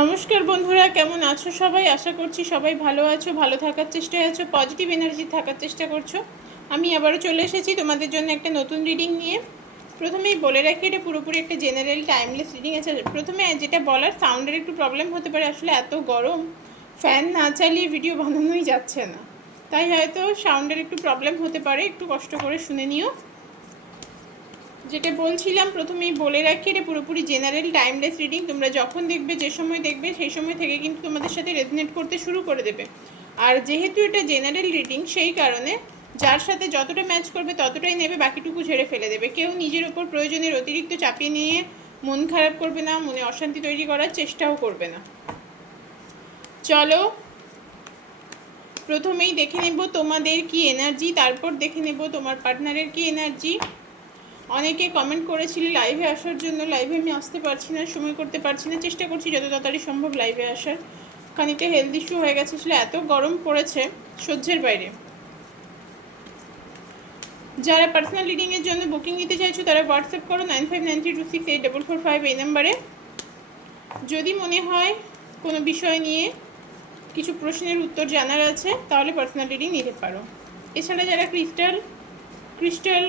নমস্কার বন্ধুরা, কেমন আছো সবাই? আশা করছি সবাই ভালো আছো, ভালো থাকার চেষ্টায় আছো পজিটিভ এনার্জি থাকার চেষ্টা করছ। আমি আবারও চলে এসেছি তোমাদের জন্য একটা নতুন রিডিং নিয়ে। প্রথমেই বলে রাখি, এটা পুরোপুরি একটা জেনারেল টাইমলেস রিডিং আছে। প্রথমে যেটা বলার সাউন্ডের একটু প্রবলেম হতে পারে, আসলে এত গরম ফ্যান না চালিয়ে ভিডিও বানানোই যাচ্ছে না। তাই হয়তো সাউন্ডের একটু প্রবলেম হতে পারে, একটু কষ্ট করে শুনে নিও। যেটা বলছিলাম, প্রথমেই বলে রাখি, এটা পুরোপুরি জেনারেল টাইমলেস রিডিং তোমরা যখন দেখবে, যে সময় দেখবে, সেই সময় থেকে কিন্তু তোমাদের সাথে রেজনেট করতে শুরু করে দেবে। আর যেহেতু এটা জেনারেল রিডিং সেই কারণে যার সাথে যতটা ম্যাচ করবে, ততটাই নেবে, বাকিটুকু ঝেড়ে ফেলে দেবে। কেউ নিজের ওপর প্রয়োজনের অতিরিক্ত চাপিয়ে নিয়ে মন খারাপ করবে না, মনে অশান্তি তৈরি করার চেষ্টাও করবে না। চলো, প্রথমেই দেখে নেব তোমাদের কি এনার্জি তারপর দেখে নেব তোমার পার্টনারের কি এনার্জি অনেকে কমেন্ট করেছিলে লাইভে আসার জন্য। লাইভে আমি আসতে পারছি না, সময় করতে পারছি না। চেষ্টা করছি যত তাড়াতাড়ি সম্ভব লাইভে আসার। খানিকটা হেলথ ইস্যু হয়ে গেছে, আসলে এত গরম পড়েছে সহ্যের বাইরে। যারা পার্সোনাল রিডিংয়ের জন্য বুকিং নিতে চাইছো, তারা হোয়াটসঅ্যাপ করো nine five nine three two six eight double four five এই নাম্বারে যদি মনে হয় কোনো বিষয় নিয়ে কিছু প্রশ্নের উত্তর জানার আছে, তাহলে পার্সোনাল রিডিং নিতে পারো। এছাড়া যারা ক্রিস্টাল ক্রিস্টাল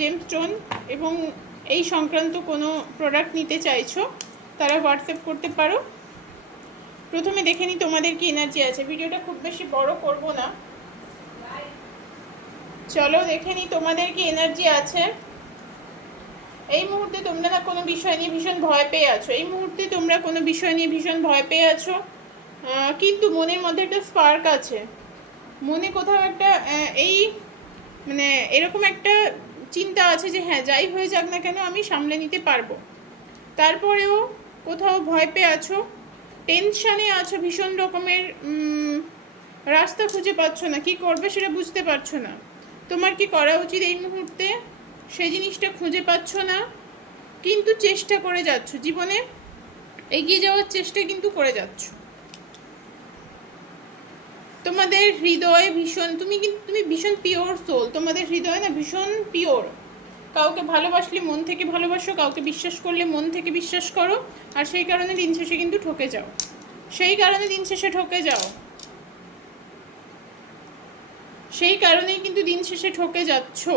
জেমস্টোন এবং এই সংক্রান্ত কোনো প্রোডাক্ট নিতে চাইছো, তারা হোয়াটসঅ্যাপ করতে পারো। প্রথমে দেখে নিই তোমাদের কি এনার্জি আছে। ভিডিওটা খুব বেশি বড় করব না। চলো দেখে নিই তোমাদের কি এনার্জি আছে। এই মুহূর্তে তোমরা না কোনো বিষয় নিয়ে ভীষণ ভয় পেয়ে আছো। এই মুহূর্তে তোমরা কোনো বিষয় নিয়ে ভীষণ ভয় পেয়ে আছো। কিন্তু মনের মধ্যে একটা স্পার্ক আছে। মনে কোথাও একটা এই মানে এরকম একটা চিন্তা আছে যে হ্যাঁ যাই হয়ে যাক না কেন আমি সামলে নিতে পারব। তারপরেও কোথাও ভয় পেয়ে আছো? টেনশানে আছো? ভীষণ রকমের রাস্তা খুঁজে পাচ্ছ না। কি করবে সেটা বুঝতে পারছ না। তোমার কি করা উচিত এই মুহূর্তে? সেই জিনিসটা খুঁজে পাচ্ছ না, কিন্তু চেষ্টা করে যাচ্ছ। জীবনে এগিয়ে যাওয়ার চেষ্টা কিন্তু করে যাচ্ছ। তোমাদের হৃদয় ভীষণ, তুমি কিন্তু তুমি ভীষণ পিওর সোল তোমাদের হৃদয় না ভীষণ পিওর কাউকে ভালোবাসলে মন থেকে ভালোবাসো, কাউকে বিশ্বাস করলে মন থেকে বিশ্বাস করো, আর সেই কারণে দিন শেষে কিন্তু ঠকে যাও। সেই কারণে দিন শেষে ঠকে যাও। সেই কারণেই কিন্তু দিন শেষে ঠকে যাচ্ছ।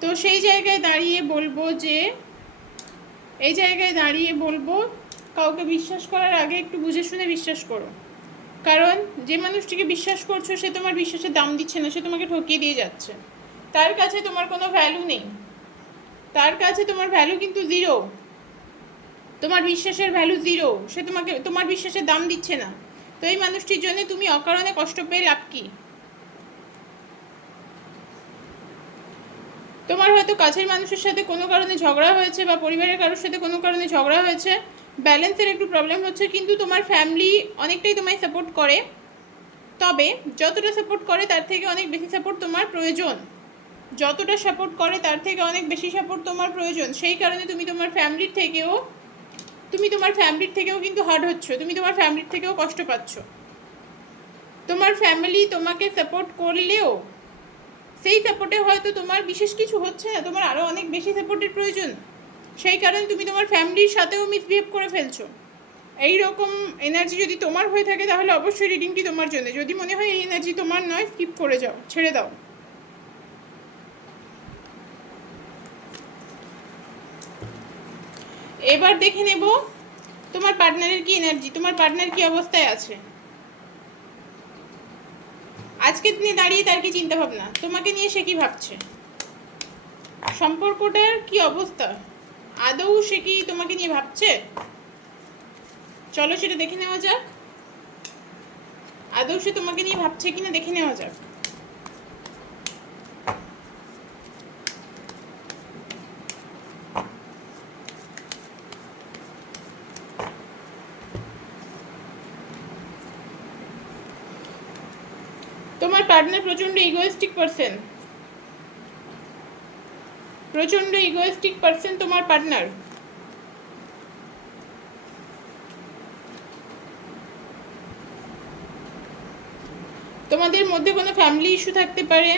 তো সেই জায়গায় দাঁড়িয়ে বলব যে, এই জায়গায় দাঁড়িয়ে বলব, কাউকে বিশ্বাস করার আগে একটু বুঝে শুনে বিশ্বাস করো। কারণ যে মানুষটিকে বিশ্বাস করছ, সে তোমার বিশ্বাসের দাম দিচ্ছে না, সে তোমাকে ঠকিয়ে দিয়ে যাচ্ছে। তার কাছে তোমার কোনো ভ্যালু নেই। তার কাছে তোমার ভ্যালু কিন্তু জিরো তোমার বিশ্বাসের ভ্যালু জিরো সে তোমাকে, তোমার বিশ্বাসের দাম দিচ্ছে না। তো এই মানুষটির জন্য তুমি অকারণে কষ্ট পেয়ে লাভ কি? তোমার হয়তো কাছের মানুষের সাথে কোনো কারণে ঝগড়া হয়েছে বা পরিবারের কারোর সাথে কোনো কারণে ঝগড়া হয়েছে। ব্যালেন্সের একটু প্রবলেম হচ্ছে, কিন্তু তোমার ফ্যামিলি অনেকটাই তোমায় সাপোর্ট করে। তবে যতটা সাপোর্ট করে, তার থেকে অনেক বেশি সাপোর্ট তোমার প্রয়োজন। যতটা সাপোর্ট করে, তার থেকে অনেক বেশি সাপোর্ট তোমার প্রয়োজন। সেই কারণে তুমি তোমার ফ্যামিলির থেকেও, তুমি তোমার ফ্যামিলির থেকেও কিন্তু হার্ড হচ্ছ। তুমি তোমার ফ্যামিলির থেকেও কষ্ট পাচ্ছ। তোমার ফ্যামিলি তোমাকে সাপোর্ট করলেও, সেই সাপোর্টে হয়তো তোমার বিশেষ কিছু হচ্ছে না। তোমার আরও অনেক বেশি সাপোর্টের প্রয়োজন। সেই কারণে তুমি তোমার ফ্যামিলির সাথেও মিসবিহেভ করে ফেলছো। এই রকম এনার্জি যদি তোমার হয়ে থাকে, তাহলে অবশ্যই রিডিংটি তোমার জন্য। যদি মনে হয় এই এনার্জি তোমার নয় স্কিপ করে যাও, ছেড়ে দাও। এবার দেখে নেব, তোমার পার্টনারের কি এনার্জি তোমার পার্টনার কি অবস্থায় আছে? আজকে দিনে দাঁড়িয়ে তার কি চিন্তা ভাবনা তোমাকে নিয়ে সে কি ভাবছে? সম্পর্কটার কি অবস্থা? আদৌ সে কি তোমাকে নিয়ে ভাবছে? চলো সেটা দেখে নেওয়া যাক। আদৌ সে তোমাকে নিয়ে ভাবছে কিনা দেখে নেওয়া যাক। তোমার পার্টনার প্রচণ্ড ইগোয়েস্টিক পারসন প্রচণ্ড ইগোয়েস্টিক পারসন তোমার পার্টনার তোমাদের মধ্যে কোনো ফ্যামিলি ইস্যু থাকতে পারে?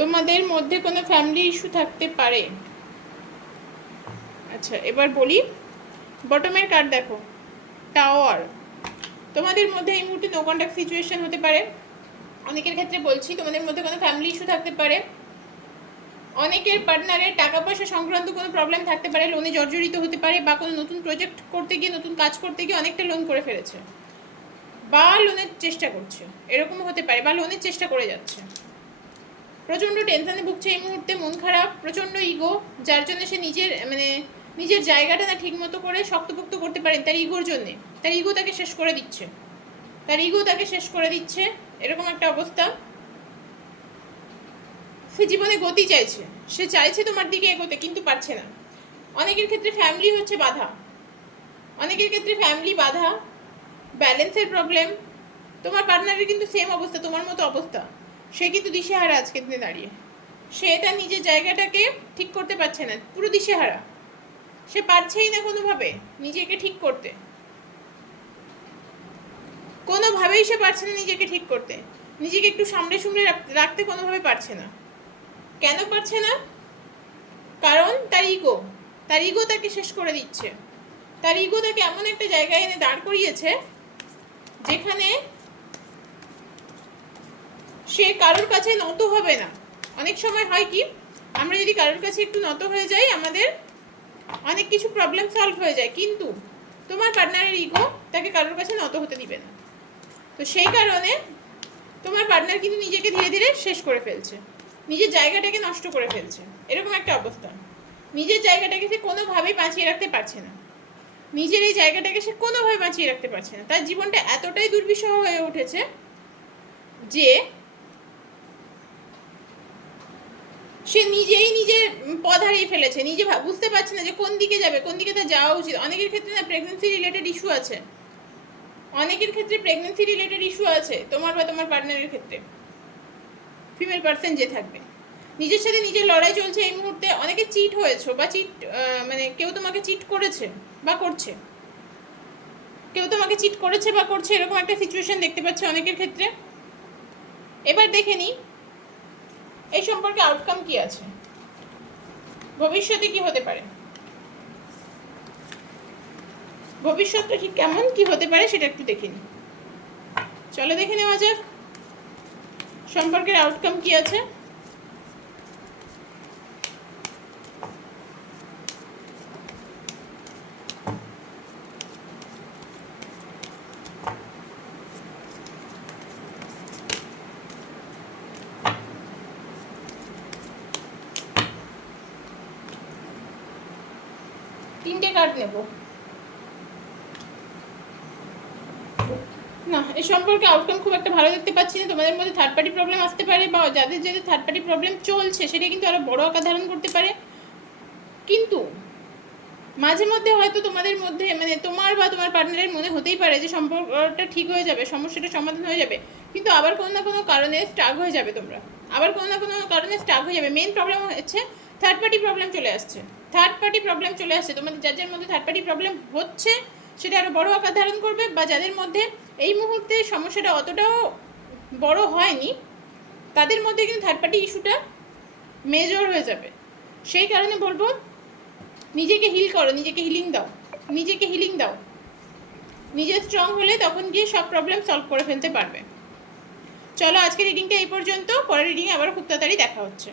তোমাদের মধ্যে কোনো ফ্যামিলি ইস্যু থাকতে পারে? আচ্ছা এবার বলি। বটমের কার্ড দেখো। টাওয়ার তোমাদের মধ্যে এই মুহূর্তে নো কন্ট্যাক্ট সিচুয়েশন হতে পারে। অনেকের ক্ষেত্রে বলছি, তোমাদের মধ্যে কোনো ফ্যামিলি ইস্যু থাকতে পারে। অনেকের পার্টনারের টাকা পয়সা সংক্রান্ত কোনো প্রবলেম থাকতে পারে, লোনে জর্জরিত হতে পারে বা কোনো নতুন প্রজেক্ট করতে গিয়ে, নতুন কাজ করতে গিয়ে অনেকটা লোন করে ফেলেছে বা লোনের চেষ্টা করছে। এরকম হতে পারে বা লোনের চেষ্টা করে যাচ্ছে। প্রচণ্ড টেনশনে ভুগছে এই মুহূর্তে, মন খারাপ, প্রচণ্ড ইগো যার জন্য সে নিজের মানে নিজের জায়গাটা না ঠিক মতো করে শক্তপোক্ত করতে পারেন। তার ইগোর জন্যে, তার ইগো তাকে শেষ করে দিচ্ছে। তার ইগো তাকে শেষ করে দিচ্ছে। এরকম একটা অবস্থা। সে জীবনে গতি চাইছে। সে চাইছে তোমার দিকে এগোতে, কিন্তু পারছে না। অনেকের ক্ষেত্রে ফ্যামিলি হচ্ছে বাধা। অনেকের ক্ষেত্রে ফ্যামিলি বাধা ব্যালেন্সের প্রবলেম তোমার পার্টনারের কিন্তু সেম অবস্থা, তোমার মতো অবস্থা। সে কিন্তু দিশেহারা আজকের দিনে দাঁড়িয়ে। সে তার নিজের জায়গাটাকে ঠিক করতে পারছে না, পুরো দিশেহারা। সে পারছেই না কোনোভাবে নিজেকে ঠিক করতে। কোনোভাবেই সে পারছে না নিজেকে ঠিক করতে। নিজেকে একটু সামনে সুমড়ে রাখতে কোনোভাবে পারছে না। কেন পারছে না? কারণ তার ইগো তার ইগো তাকে শেষ করে দিচ্ছে। তার ইগো তাকে এমন একটা জায়গায় এনে দাঁড় করিয়েছে, যেখানে সে কারোর কাছে নত হবে না। অনেক সময় হয় কি, আমরা যদি কারোর কাছে একটু নত হয়ে যাই, আমাদের অনেক কিছু প্রবলেম সলভ হয়ে যায়। কিন্তু তোমার পার্টনারের ইগো তাকে কারোর কাছে নত হতে দিবে না। তো সেই কারণে তোমার পার্টনার কিন্তু নিজেকে ধীরে ধীরে শেষ করে ফেলছে। নিজের জায়গাটাকে নষ্ট করে ফেলছে। এরকম একটা অবস্থা। নিজের জায়গাটাকে সে কোনোভাবেই বাঁচিয়ে রাখতে পারছে না। নিজের এই জায়গাটাকে সে কোনোভাবে বাঁচিয়ে রাখতে পারছে না। তার জীবনটা এতটাই দুর্বিষহ হয়ে উঠেছে যে সে নিজেই নিজের পথ হারিয়ে ফেলেছে। নিজে বুঝতে পারছে না যে কোন দিকে যাবে, কোন দিকে তার যাওয়া উচিত। অনেকের ক্ষেত্রে না প্রেগনেন্সি রিলেটেড ইস্যু আছে। অনেকের ক্ষেত্রে প্রেগনেন্সি রিলেটেড ইস্যু আছে, তোমার বা তোমার পার্টনারের ক্ষেত্রে। ফিমেল পার্সন যে থাকবে। নিজের সাথে নিজের লড়াই চলছে এই মুহূর্তে অনেকে চিট হয়েছো বা চিট মানে কেউ তোমাকে চিট করেছে বা করছে। কেউ তোমাকে চিট করেছে বা করছে এরকম একটা সিচুয়েশন দেখতে পাচ্ছে অনেকের ক্ষেত্রে। এবার দেখে নিই, এই সম্পর্কে আউটকাম কি আছে? ভবিষ্যতে কি হতে পারে? ভবিষ্যৎটা ঠিক কেমন কি হতে পারে সেটা একটু দেখে নিই। চলো দেখে নেওয়া যাক। সম্পর্কের আউটকাম কি আছে? তিনটে কার্ড নেব না এ সম্পর্কে আউটকাম খুব একটা ভালো দেখতে পাচ্ছি না। তোমাদের মধ্যে থার্ড পার্টি প্রবলেম আসতে পারে বা যাদের যাদের থার্ড পার্টি প্রবলেম চলছে, সেটা কিন্তু আরও বড় আকার ধারণ করতে পারে। কিন্তু মাঝে মধ্যে হয়তো তোমাদের মধ্যে মানে তোমার বা তোমার পার্টনারের মনে হতেই পারে যে সম্পর্কটা ঠিক হয়ে যাবে, সমস্যাটা সমাধান হয়ে যাবে। কিন্তু আবার কোনো না কোনো কারণে স্টাক হয়ে যাবে তোমরা। আবার কোনো না কোনো কারণে স্টাক হয়ে যাবে। মেন প্রবলেম হচ্ছে থার্ড পার্টি প্রবলেম চলে আসছে। থার্ড পার্টি প্রবলেম চলে আসছে। তোমাদের যার যার মধ্যে থার্ড পার্টি প্রবলেম হচ্ছে সেটা আরও বড় আকার ধারণ করবে বা যাদের মধ্যে এই মুহূর্তে সমস্যাটা অতটাও বড় হয়নি, তাদের মধ্যে কিন্তু থার্ড পার্টি ইস্যুটা মেজর হয়ে যাবে। সেই কারণে বলব, নিজেকে হিল করো, নিজেকে হিলিং দাও, নিজেকে হিলিং দাও। নিজে স্ট্রং হলে তখন গিয়ে সব প্রবলেম সলভ করে ফেলতে পারবে। চলো আজকে রিডিংটা এই পর্যন্ত, পরের রিডিংয়ে আবার খুব তাড়াতাড়ি দেখা হচ্ছে।